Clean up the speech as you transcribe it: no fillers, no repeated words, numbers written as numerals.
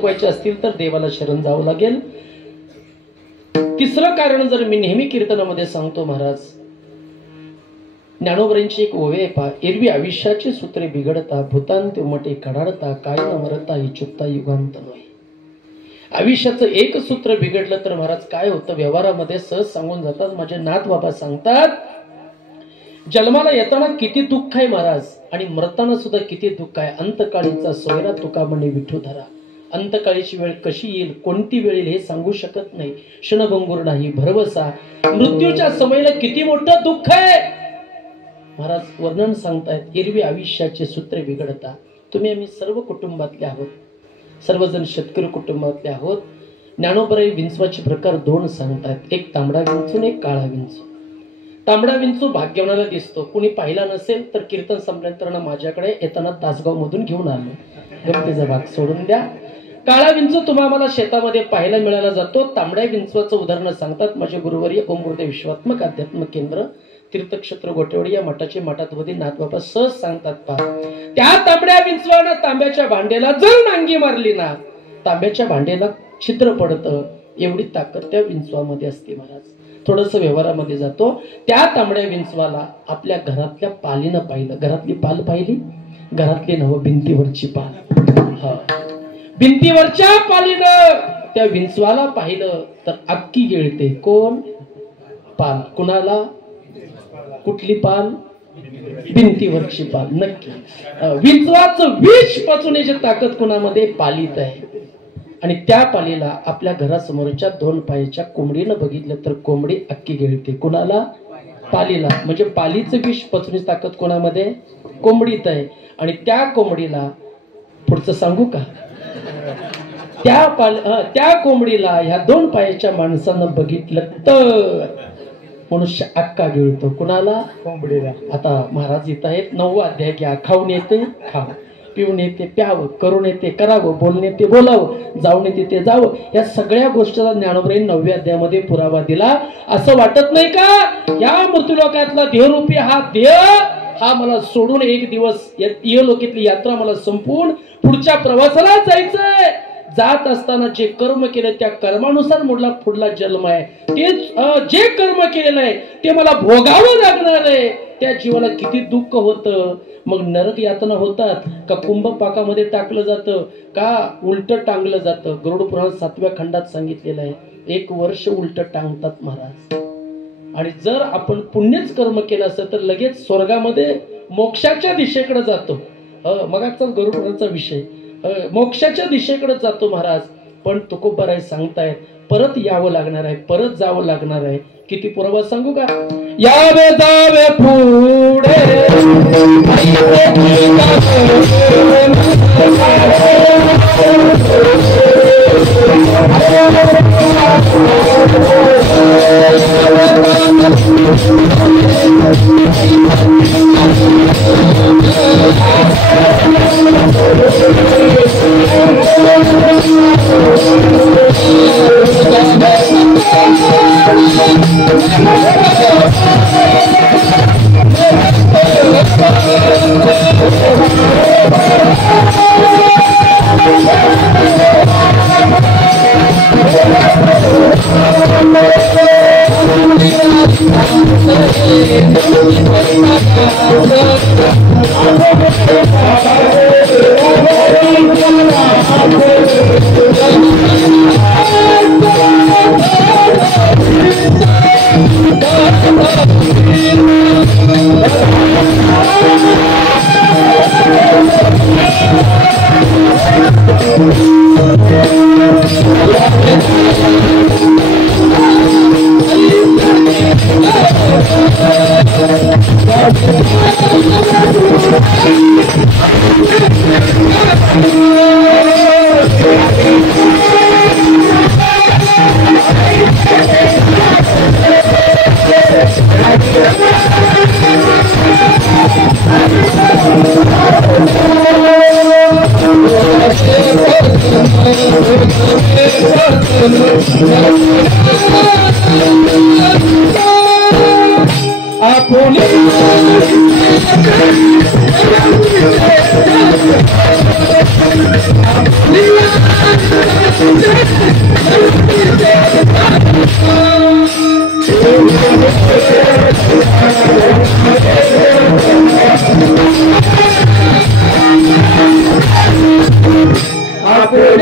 व्हायचे असतील तर देवाला शरण जावं लागेल. तिसरं कारण जर मी नेहमी कीर्तनामध्ये सांगतो महाराज, ज्ञानोबरांची एक ओवी आहे पहा. एरवी आयुष्याची सूत्रे बिघडता, भूतांत उमटे कडाडता, काय न मरता ही चुकता युगांत नव्हे. आयुष्याचं एक सूत्र बिघडलं तर महाराज काय होतं, व्यवहारामध्ये सहज सांगून जातात. माझे नाथ बाबा सांगतात, जन्माला येताना किती दुःख आहे महाराज, आणि मरताना सुद्धा किती दुःख आहे. अंतकाळीचा सोयरा तुका म्हणे विठू धरा. अंतकाळीची वेळ कशी येईल, कोणती वेळ येईल हे सांगू शकत नाही. क्षणभंगूर नाही भरवसा. मृत्यूच्या समयला किती मोठं दुःख आहे महाराज, वर्णन सांगतायत. एरवी आयुष्याचे सूत्रे बिघडता. तुम्ही आम्ही सर्व कुटुंबातले आहोत, सर्वजण शेतकरी कुटुंबातले आहोत. ज्ञानोबराई विंचवाचे प्रकार दोन सांगतायत, एक तांबडा विंचू आणि एक काळा विंचू. तांबडा विंचू भाग्यवनाला दिसतो, कुणी पाहिला नसेल तर कीर्तन संपल्यानंतर माझ्याकडे येताना तासगाव मधून घेऊन आलो, गमतीचा भाग सोडून द्या. काळा विंचू तुम्हा आम्हाला शेतामध्ये पाहायला मिळाला जातो. तांबड्या विंचवाचं उदाहरण सांगतात माझे गुरुवर्य ओम गुरुदेव विश्वात्मक अध्यात्म केंद्र तीर्थक्षेत्र गोटेवाडी या मठाचे मठाधिपती नाथबाबा सहज सांगतात पहा. त्या तांबड्या विंचवानं तांब्याच्या भांड्याला जर नांगी मारली ना, तांब्याच्या भांड्याला छिद्र पडतं. एवढी ताकद त्या विंचवामध्ये असते महाराज. थोडस व्यवहारामध्ये जातो. त्या तांबड्या विंचवाला आपल्या घरातल्या पालीनं पाहिलं. घरातली पाल पाहिली, घरातली नव भिंतीवरची पाल. भिंतीवरच्या पालीनं त्या विंचवाला पाहिलं तर अक्की गिळते. कोण? पाल. कुणाला? कुठली पाल? भिंतीवरची पाल. नक्की विंचवाचं विष पचवण्याची ताकद कुणामध्ये? पालीत आहे. आणि त्या पालीला आपल्या घरासमोरच्या दोन पायाच्या कोंबडीनं बघितलं तर कोंबडी अक्की गिळते. कुणाला? पालीला. म्हणजे पालीचं विष पचवण्याची ताकद कोणामध्ये? कोंबडीत आहे. आणि त्या कोंबडीला पुढचं सांगू का? त्या कोंबडीला ह्या दोन पायाच्या माणसानं बघितलं तर मनुष्य अक्का गिळतो. कुणाला? कोंबडीला. आता महाराज येत आहेत 9वा अध्याय घ्या. खाऊन येते खाव, पिऊन येते प्यावं, करून येते करावं, बोलून येते बोलावं, जाऊन येते ते जावं. या सगळ्या गोष्टीचा ज्ञानोबरांनी 9व्या अध्यायामध्ये पुरावा दिला. असं वाटत नाही का या मृत्यूलोकातला देहरूपी हा देह हा मला सोडून एक दिवस इहलोकीतली यात्रा मला संपून पुढच्या प्रवासाला जायचंय. जात असताना जे कर्म केलं त्या कर्मानुसार पुढला जन्म आहे. ते जे कर्म केलेलं आहे ते मला भोगावं लागणार आहे. त्या जीवाला किती दुःख होतं. मग नरक यातना होतात का कुंभपाकामध्ये टाकलं जातं का उलट टांगलं जातं? गरुड पुराण 7व्या खंडात सांगितलेलं आहे. 1 वर्ष उलट टांगतात महाराज. आणि जर आपण पुण्यच कर्म केलं असतं तर लगेच स्वर्गामध्ये मोक्षाच्या दिशेकडे जातो. मग आजचा गरुड पुराणाचा विषय मोक्षाच्या दिशेकडे जातो महाराज. पण तुकोबाराय सांगतायत परत यावं लागणार आहे, परत जावं लागणार आहे. किती पुरावा सांगू का? यावे जावे पुढे आपण आपण